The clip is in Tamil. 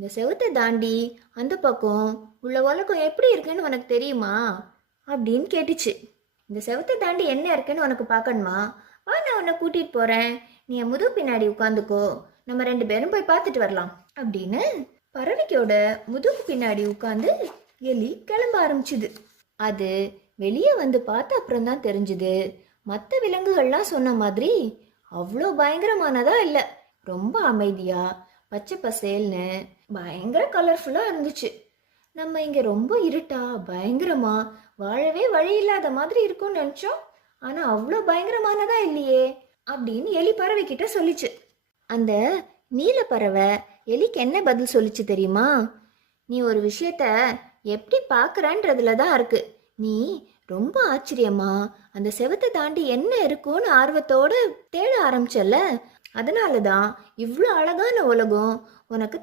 இந்த செவுத்தை தாண்டி அந்த பக்கம் உள்ள உலகம் எப்படி இருக்குன்னு உனக்கு தெரியுமா அப்படின்னு கேட்டுச்சு. இந்த செவுத்தை தாண்டி என்ன இருக்குன்னு உனக்கு பார்க்கணுமா? வா, நான் உன்னை கூட்டிட்டு போறேன். நீ என் முதுகு பின்னாடி உட்காந்துக்கோ, நம்ம 2 பேரும் போய் பார்த்துட்டு வரலாம் அப்படின்னு பறவைக்கோட முதுகு பின்னாடி உட்காந்து எலி கிளம்ப ஆரம்பிச்சுது. அது வெளியே வந்து பார்த்த அப்புறம் தான் தெரிஞ்சுது, மற்ற விலங்குகள்லாம் சொன்ன மாதிரி அவ்வளோ பயங்கரமானதா இல்லை. ரொம்ப அமைதியா பச்சை பசேல்னு பயங்கர கலர்ஃபுல்லாக இருந்துச்சு. நம்ம இங்கே ரொம்ப இருட்டா பயங்கரமா வாழவே வழி இல்லாத மாதிரி இருக்கும்னு நினச்சோம். ஆனால் அவ்வளோ பயங்கரமானதா இல்லையே அப்படின்னு எலி பறவை கிட்ட சொல்லிச்சு. அந்த நீல பறவை எலிக்கு என்ன பதில் சொல்லிச்சு தெரியுமா? நீ ஒரு விஷயத்த எப்படி பார்க்குறன்றதுல தான் இருக்கு. நீ ரொம்ப ஆச்சரியமா அந்த செவத்தை தாண்டி என்ன இருக்கும்னு ஆர்வத்தோட தேட ஆரம்பிச்சல, அதனால தான் இவ்வளோ அழகான உலகம் உனக்கு